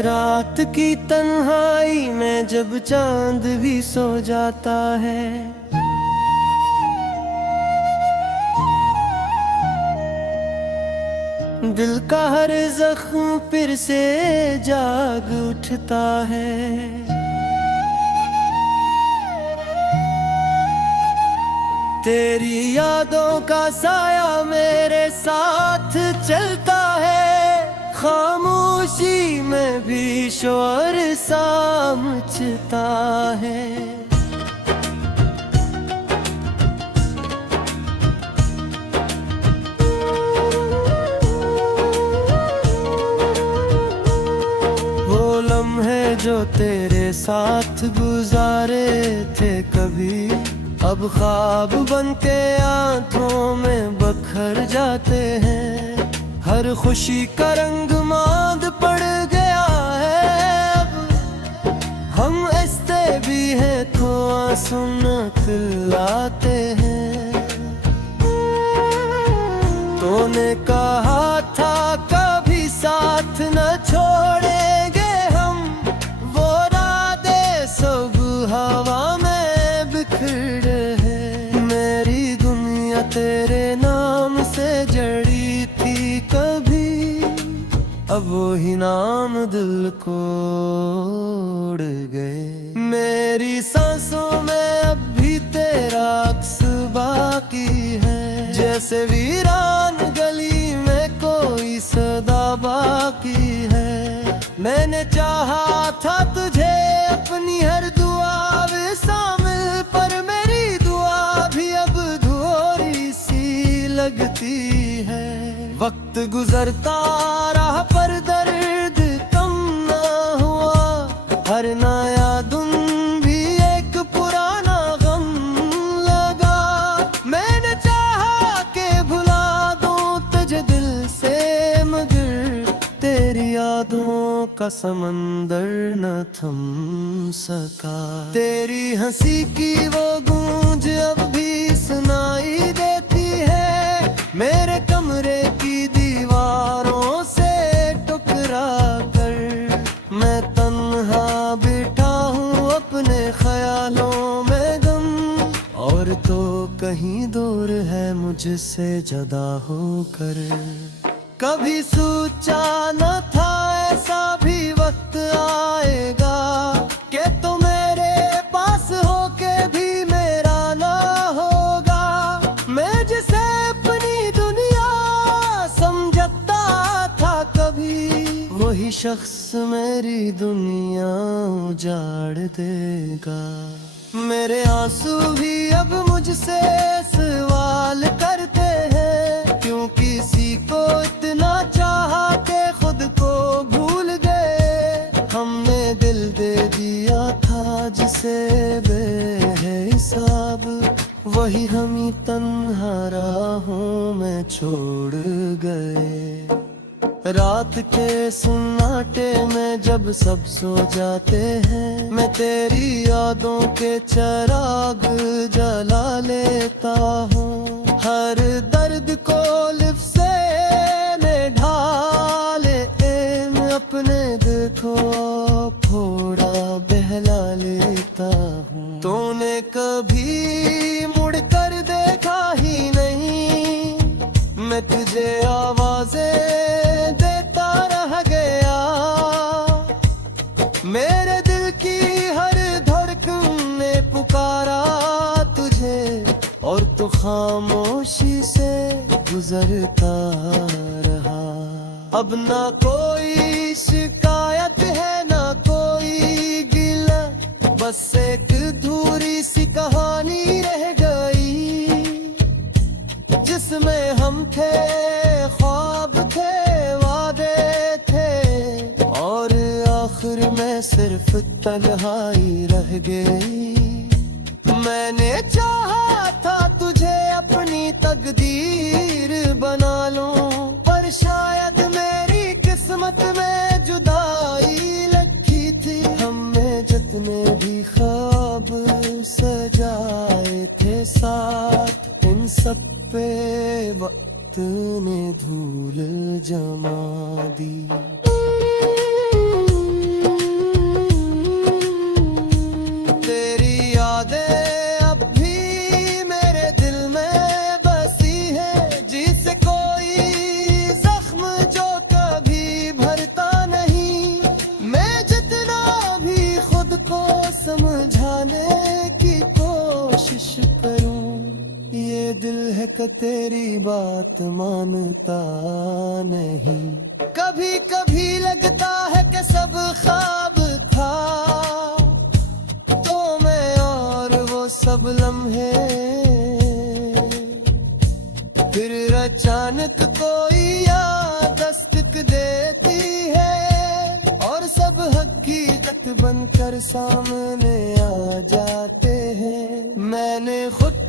रात की तन्हाई में जब चांद भी सो जाता है, दिल का हर जख्म फिर से जाग उठता है। तेरी यादों का साया मेरे साथ चलता है, खामोशी में भी शोर सा मचता है। वो लम्हे जो तेरे साथ गुजारे थे कभी, अब ख्वाब बनके आंखों में बखर जाते हैं। हर खुशी का रंग मांद पड़ गया है, अब हम हंसते भी हैं तो आंसू खिलाते हैं। तूने कहा था कभी साथ न छोड़ेंगे हम, वो रादे सब हवा में बिखर है। मेरी दुनिया तेरे नाम से जड़ी थी कभी, अब वही नाम दिल को उड़ गए। मेरी सांसों में अब भी तेरा अक्स बाकी है, जैसे वीरान गली में कोई सदा बाकी है। मैंने चाहा था तुझे अपनी हर दुआ में शामिल, पर मेरी दुआ भी अब अधूरी सी लगती है। वक्त गुजरता रहा पर दर्द कम ना हुआ, हर नया दिन भी एक पुराना गम लगा। मैंने चाहा के भुला दूं तुझे दिल से, मगर तेरी यादों का समंदर न थम सका। तेरी हंसी की वो गूंज अब भी सुनाई देती है, मेरे कमरे की दीवारों से टकरा कर। मैं तन्हा बैठा हूँ अपने ख्यालों में गम, और तो कहीं दूर है मुझसे जुदा होकर। कभी सोचा न था ऐसा भी वक्त आएगा, कि तो मेरे पास होके भी मेरा ना होगा। मैं जिसे अपनी दुनिया समझता था कभी, वही शख्स मेरी दुनिया उजाड़ देगा। मेरे आंसू भी अब मुझसे सवाल करते हैं, क्यों किसी को इतना चाहा के खुद को भूल गए। हमने दिल दे दिया था जिसे बेहिसाब, वही हम ही तन्हा राहों में छोड़ गए। रात के सन्नाटे में जब सब सो जाते हैं, मैं तेरी यादों के चिराग जला लेता हूँ। हर दर्द को लिप से मैं ढाले मैं अपने दिल को थोड़ा बहला लेता हूँ। तूने कभी मुड़ कर देखा ही नहीं, मैं तुझे आवाज़ें देता रह गया। मेरे दिल की हर धड़कन ने पुकारा तुझे, और तू खामोशी से गुजरता रहा। अब ना कोई शिकायत है ना कोई गिला, बस एक अधूरी सी कहानी रह गई, जिसमें हम थे, ख्वाब थे, वादे थे, और आखिर में सिर्फ तन्हाई रह गई। मैंने चाहा था तुझे अपनी तकदीर बना लूं, पर शायद मेरी किस्मत में जुदाई लिखी थी। हमने जितने भी ख्वाब सजाए थे साथ, इन सब पे वक्त ने धूल जमा दी। यादें अब भी मेरे दिल में बसी है, जिसे कोई जख्म जो कभी भरता नहीं। मैं जितना भी खुद को समझाने की कोशिश करूं, ये दिल है कि तेरी बात मानता नहीं। कभी कभी लगता है कि सब ख्वाब था, तो मैं और वो सब लम्हे। फिर अचानक कोई याद दस्तक देती है, और सब हकीकत बनकर सामने आ जाते हैं। मैंने खुद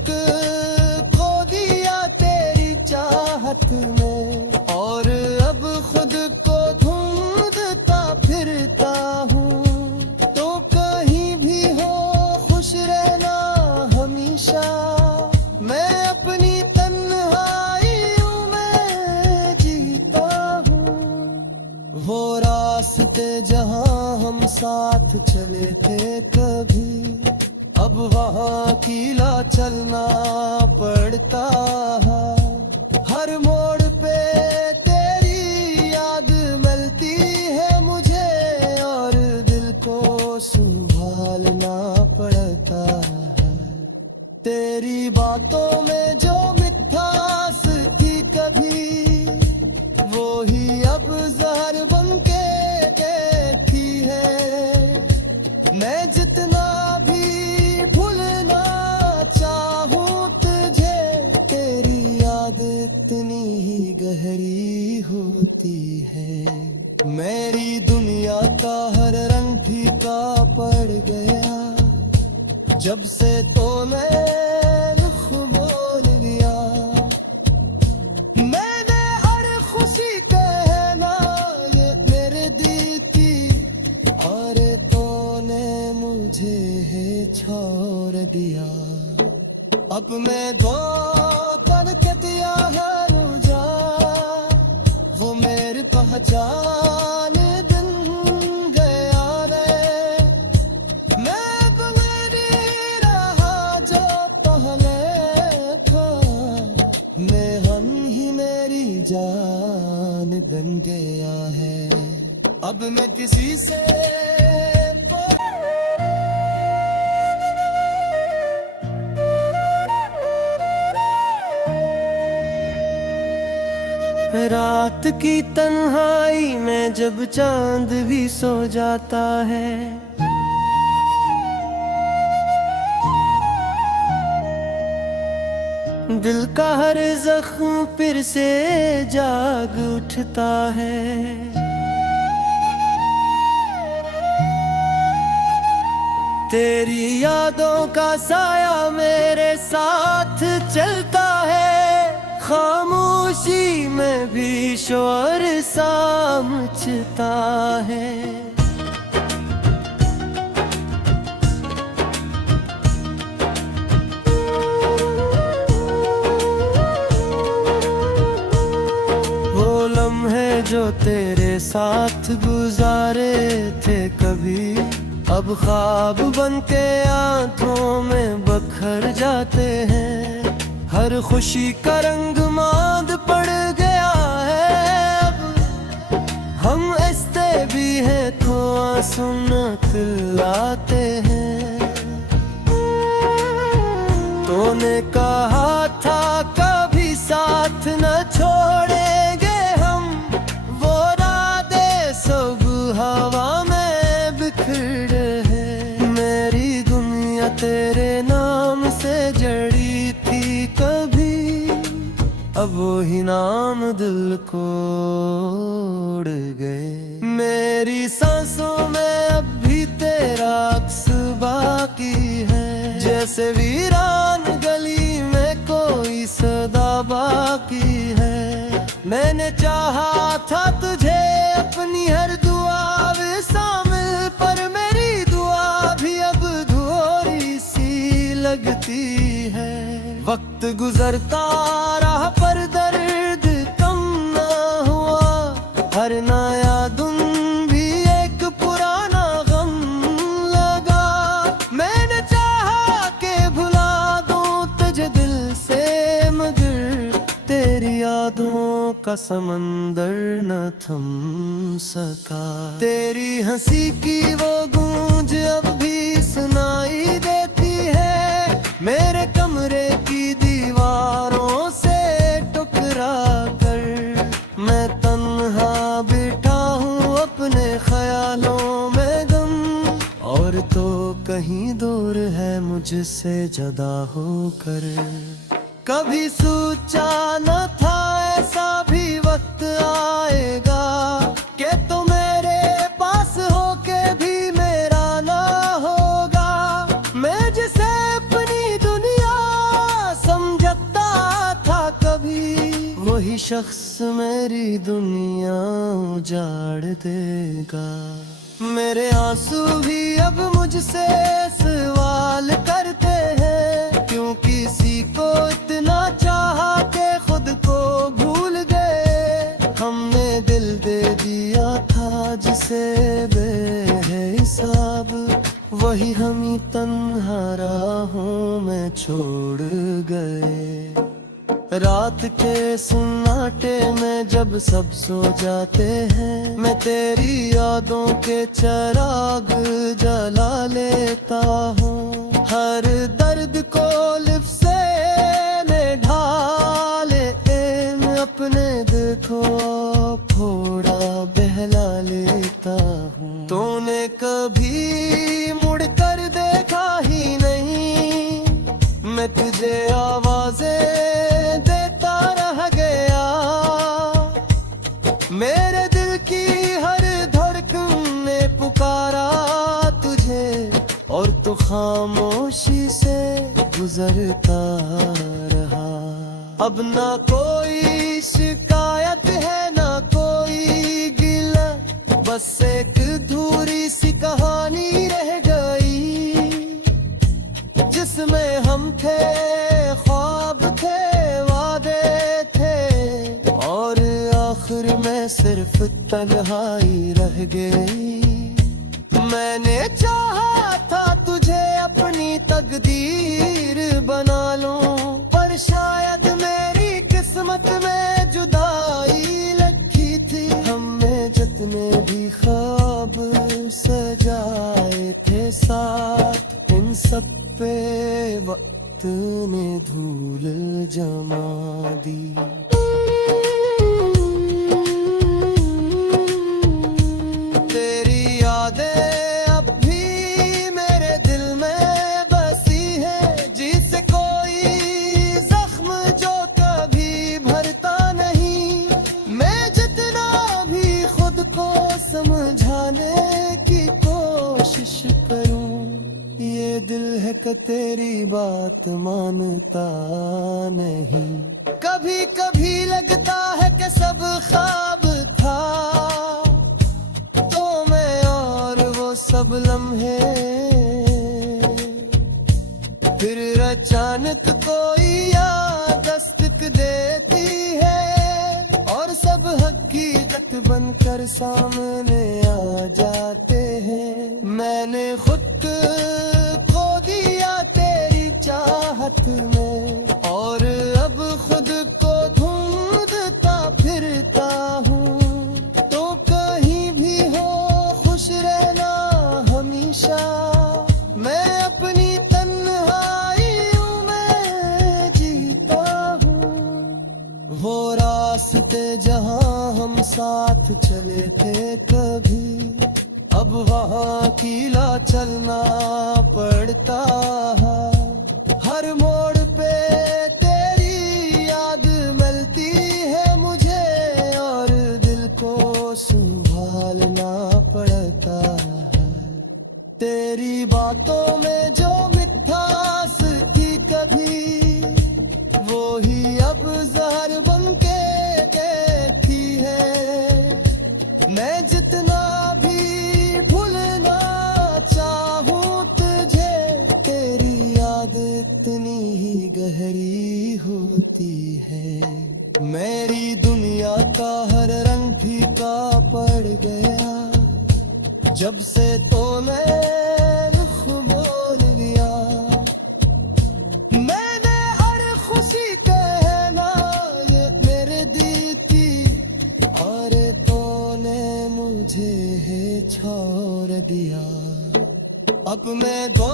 खो दिया तेरी चाहत में, और अब खुद को ढूंढता फिरता हूँ। तो कहीं भी हो खुश रहना हमेशा, मैं अपनी तन्हाइयों में जीता हूँ। वो रास्ते जहाँ हम साथ चले थे कभी, अब वहाँ कीला चलना पड़ता है। हर मोड़ पे तेरी याद मिलती है मुझे, और दिल को संभालना पड़ता है। तेरी बातों में जो मिठास थी कभी, वो ही अब जहर बनके देखी है। मैं जितना भी भूलना चाहूं तुझे, तेरी याद इतनी ही गहरी होती है। मेरी दुनिया का हर रंग फीका पड़ गया, जब से तो मैं रुख मोड़ लिया। मैंने हर खुशी कहना ये मेरे दिल की, और तूने मुझे है छोड़ दिया। अब मैं धोकर के दिया है रुझा, वो मेरी पहचान बन गया रे। मैं तो नहीं रहा जो पहले था, मैं हम ही मेरी जान बन गया है। अब मैं किसी से रात की तन्हाई में जब चांद भी सो जाता है, दिल का हर जख्म फिर से जाग उठता है। तेरी यादों का साया मेरे साथ चलता है, खामोशी में भी शोर सा मचता है। वो लम्हे जो तेरे साथ गुजारे थे कभी, अब ख्वाब बनके आंखों में बखर जाते हैं। हर खुशी का रंग मांद पड़ गया है, अब हम हंसते भी हैं तो आंसू न दिलाते हैं। तूने कहा था कभी साथ न छोड़ेंगे हम, वो राधे सब हवा में बिखर है। मेरी दुनिया तेरे नाम से जड़ी थी कभी, अब वो ही नाम दिल को उड़ गए। मेरी सांसों में अब भी तेरा अक्स बाकी है, जैसे वीरान गली में कोई सदा बाकी है। मैंने चाहा था तुझे अपनी हर दुआ में शामिल, पर मेरी दुआ भी अब धोरी सी लगती है। वक्त गुजरता रहा पर दर्द कम ना हुआ, हर नया दिन भी एक पुराना गम लगा। मैंने चाहा का समंदर न थम सका। तेरी हंसी की वो गूंज अब भी सुनाई देती है, मेरे कमरे की दीवारों से टकरा कर। मैं तन्हा बैठा हूँ अपने ख्यालों में गम, और तो कहीं दूर है मुझसे जुदा होकर। कभी सोचा न था ऐसा भी वक्त आएगा कि तो मेरे पास होके भी मेरा ना होगा। मैं जिसे अपनी दुनिया समझता था कभी, वही शख्स मेरी दुनिया उजाड़ देगा। मेरे आंसू भी अब मुझसे सवाल करते हैं, क्यों किसी को इतना चाहा के खुद को भूल गए। हमने दिल दे दिया था जिसे बेहिसाब, वही हम ही तन्हा राहों में छोड़ गए। रात के सन्नाटे में जब सब सो जाते हैं, मैं तेरी यादों के चिराग जला लेता हूँ। हर दर्द को लिप से मैं ढाले मैं अपने दिल को थोड़ा बहला लेता हूँ। तूने कभी मुड़कर देखा ही नहीं, मैं तुझे आवाज़ें देता रह गया। मेरे दिल की हर धड़कन ने पुकारा तुझे, और तू खामोशी से गुजरता रहा। अब ना कोई शिकायत है ना कोई गिला, बस एक अधूरी सी कहानी रह गई, जिसमें हम थे, ख्वाब थे, वादे थे, और आखिर में सिर्फ तन्हाई रह गई। मैंने चाहा था तुझे अपनी तकदीर बना लूं, पर शायद मेरी किस्मत में जुदाई लिखी थी। हमने जितने भी ख्वाब सजाए थे साथ, इन सब पे वक्त ने धूल जमा दी। तेरी यादें अब भी मेरे दिल में बसी है, जिसे कोई जख्म जो कभी भरता नहीं। मैं जितना भी खुद को समझाने की कोशिश करूं, ये दिल है कि तेरी बात मानता नहीं। कभी कभी लगता है कि सब ख्वाब था, तो मैं और वो सब लम्हे, फिर अचानक कोई याद दस्तक देती है, और सब हकीकत बनकर सामने आ जाते हैं। मैंने खुद खो दिया तेरी चाहत में, और अब खुद को ढूंढता फिरता हूँ। तो कहीं भी हो खुश रहना हमेशा, मैं अपनी तन्हाइयों में जीता हूँ। वो रास्ते जहाँ हम साथ चले थे कभी, अब वहाँ कीला चलना पड़ता है। हर मोड़ पे तेरी याद मिलती है मुझे, और दिल को संभालना पड़ता है। तेरी बातों में जो मिठास थी कभी, वो ही अब जहर बन के देखी है। मैं जितना भी भूलना चाहूँ तुझे, तेरी याद इतनी ही गहरी होती है। मेरी दुनिया का हर रंग फीका पड़ गया, जब से तो मैं रुख मोड़ लिया। मैंने हर खुशी कहना ये मेरे दी थी छोड़ दिया। अब मैं दो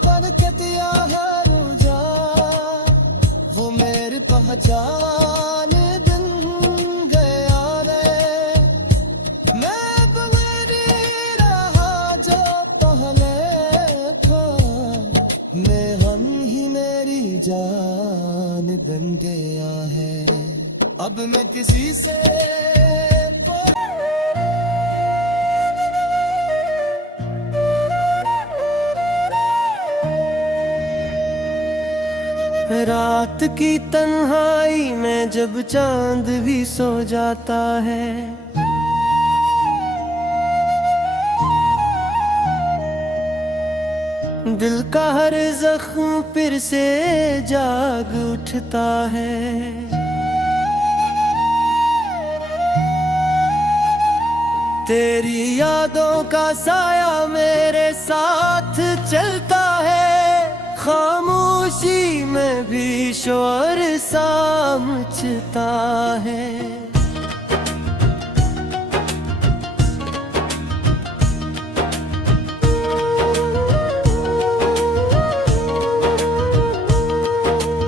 पल के दिया है रुझा, वो मेरी पहचान दिन गया रे। मैं अब नहीं रहा जो पहले था, मैं हम ही मेरी जान बन गया है। अब मैं किसी से रात की तन्हाई में जब चांद भी सो जाता है, दिल का हर जख्म फिर से जाग उठता है। तेरी यादों का साया मेरे साथ चलता है, खामोशी में भी शोर सा मचता है।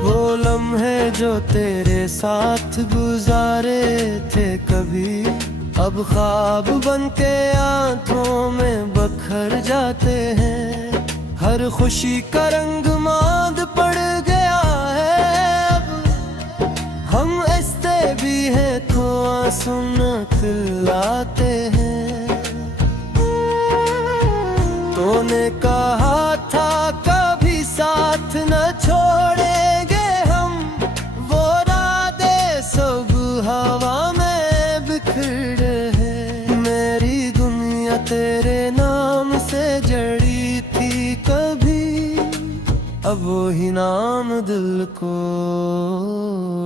वो लम्हे जो तेरे साथ गुजारे थे कभी, अब ख्वाब बन के आंखों में बखर जाते हैं। हर खुशी का रंग मांद पड़ गया है, अब हम हंसते भी हैं तो आंसू न खिलाते हैं। तूने कहा था कभी साथ न छोड़ेंगे हम, वो रादे सब हवा में बिखर है। मेरी दुनिया तेरे नाम से जड़ी थी कभी, अब वही नाम दिल को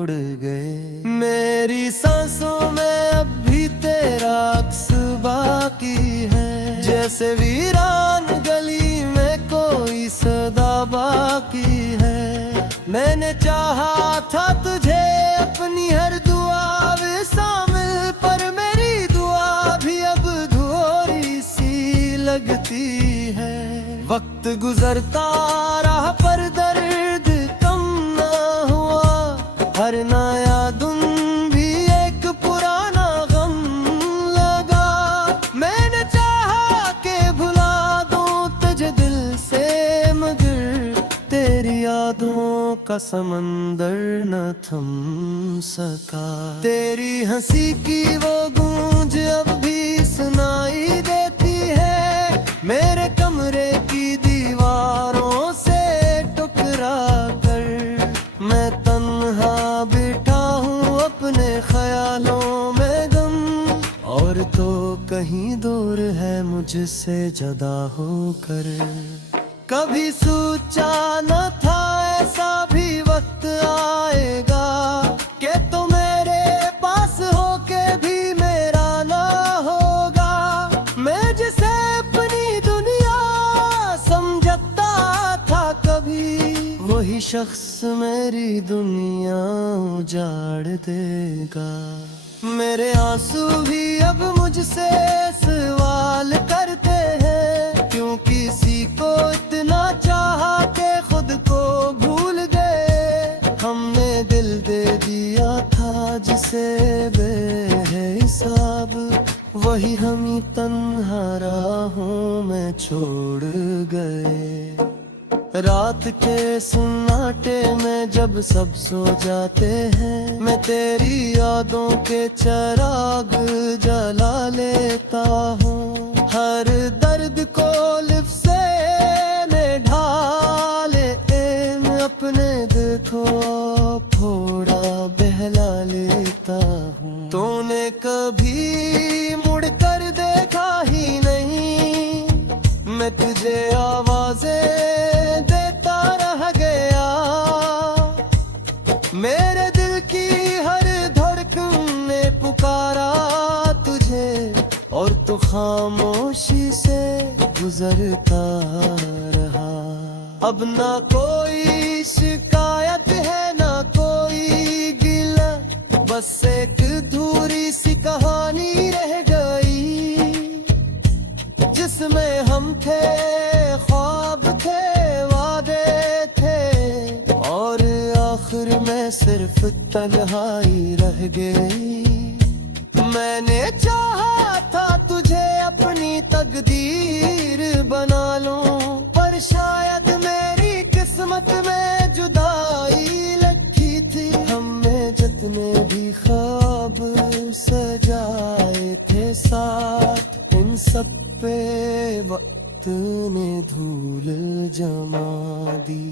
उड़ गए। मेरी सांसों में अब भी तेरा अक्स बाकी है, जैसे वीरान गली में कोई सदा बाकी है। मैंने चाहा था तुझे अपनी हर दुआ में शामिल, पर मेरी दुआ भी अब अधूरी सी लगती है। वक्त गुजरता रहा पर दर्द कम ना हुआ, हर नया दिन भी एक पुराना गम लगा। मैंने चाहा के भुला दूं तुझे दिल से, मगर तेरी यादों का समंदर न थम सका। तेरी हंसी की वो गूंज अब भी सुनाई देती है, मेरे कमरे की दीवारों से टकरा कर। मैं तन्हा बैठा हूँ अपने ख्यालों में गम, और तो कहीं दूर है मुझसे जुदा होकर। कभी सोचा न था ऐसा भी वक्त आएगा, कि तो मेरे पास होके भी मेरा ना होगा। मैं जिसे अपनी दुनिया समझता था कभी, वही शख्स मेरी दुनिया उजाड़ देगा। मेरे आंसू भी अब मुझसे सवाल करते हैं, क्यों किसी को इतना चाहा के खुद को भूल गए। हमने दिल दे दिया था जिसे बेहिसाब, वही हम ही तन्हा राहों में छोड़ गए। रात के सन्नाटे में जब सब सो जाते हैं, मैं तेरी यादों के चिराग जला लेता हूँ। हर दर्द को लिफ्ट से मैं ढाले, मैं अपने दिल को थोड़ा बहला लेता हूँ। तूने कभी मुड़ कर देखा ही नहीं, मैं तुझे आवाज़ें मेरे दिल की हर धड़कन ने पुकारा तुझे, और तो खामोशी से गुजरता रहा। अब ना कोई शिकायत है ना कोई गिला, बस एक अधूरी सी कहानी रह गई। सिर्फ तन्हाई रह गई। मैंने चाहा था तुझे अपनी तकदीर बना लूं, पर शायद मेरी किस्मत में जुदाई लिखी थी। हमने जितने भी ख्वाब सजाए थे साथ, इन सब पे वक्त ने धूल जमा दी।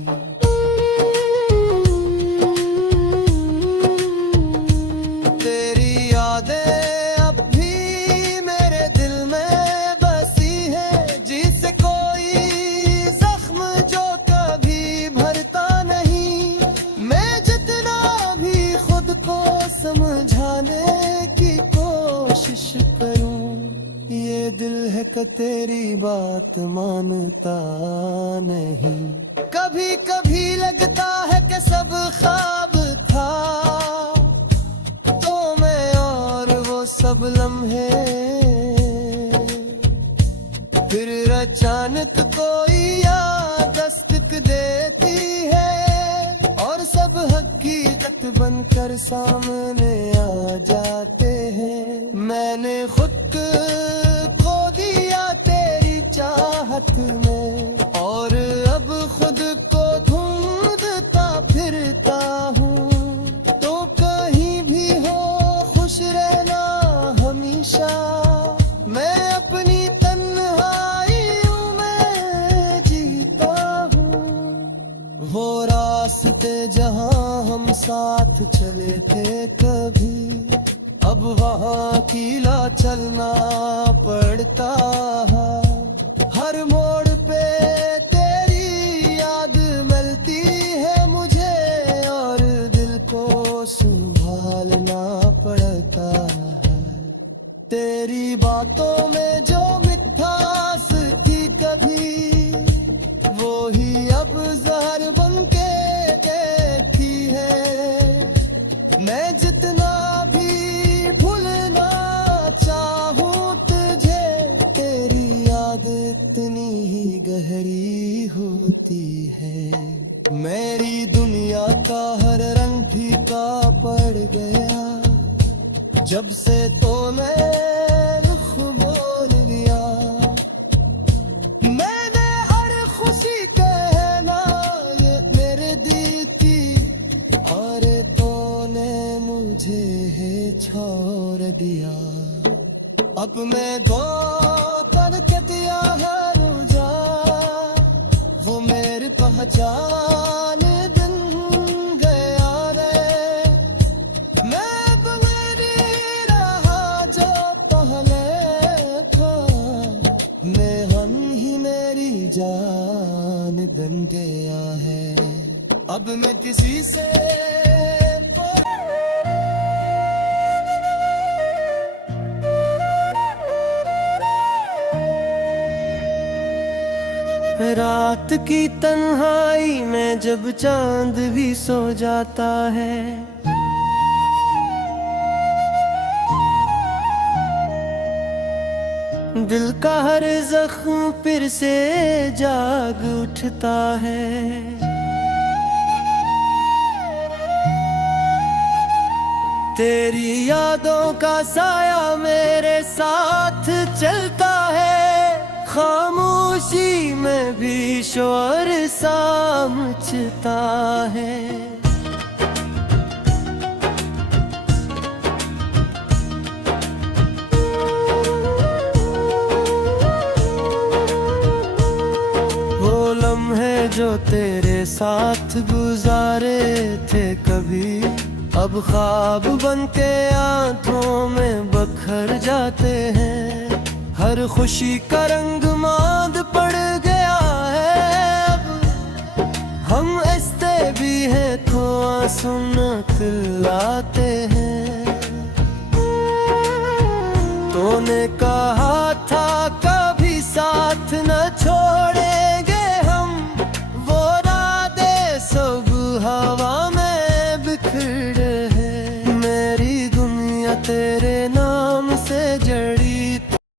तेरी यादें अब भी मेरे दिल में बसी है, जिसे कोई जख्म जो कभी भरता नहीं। मैं जितना भी खुद को समझाने की कोशिश करूं, ये दिल है कि तेरी बात मानता नहीं। कभी कभी लगता है कि सब ख्वाब था, तो मैं और वो सब लम्हे, फिर अचानक कोई याद दस्तक देती है, और सब हकीकत बनकर सामने आ जाते हैं। मैंने खुद खो दिया तेरी चाहत में, और अब खुद को ढूंढता फिरता हूँ। तो कहीं भी हो खुश रहना हमेशा, मैं अपनी तन्हाइयों में जीता हूँ। वो रास्ते जहाँ हम साथ चले थे कभी, अब वहाँ कीला चलना पड़ता है। हर मोड़ पे तेरी याद मिलती है मुझे, और दिल को संभालना पड़ता है। तेरी बातों में जो मिठास थी कभी, वो ही अब जहर बनके देखी है। मैं जितना भी भूलना चाहूं तुझे, तेरी याद इतनी ही गहरी होती है। मेरी दुनिया का हर रंग फीका पड़ गया, जब से तो मैं रुख बोल दिया। मैंने हर खुशी कहना ये मेरे दिल की, और तूने मुझे है छोड़ दिया। अब मैं दो करके दिया है रुझा, वो मेरी पहचान बन गया रे। मैं अब मेरी रहा जो पहले था, मैं हम ही मेरी जान बन गया है। अब मैं किसी से रात की तन्हाई में जब चांद भी सो जाता है, दिल का हर जख्म फिर से जाग उठता है। तेरी यादों का साया मेरे साथ चलता है, खामोशी में भी शोर सा मचता है। वो लम्हे जो तेरे साथ गुजारे थे कभी, अब ख्वाब बनके आंखों में बखर जाते हैं। हर खुशी का रंग मांद पड़ गया है, अब हम हंसते भी हैं तो आंसू खिलाते हैं। तूने कहा था कभी साथ न छोड़ेंगे हम, वो राधे सब हवा में बिखर है। मेरी दुनिया तेरे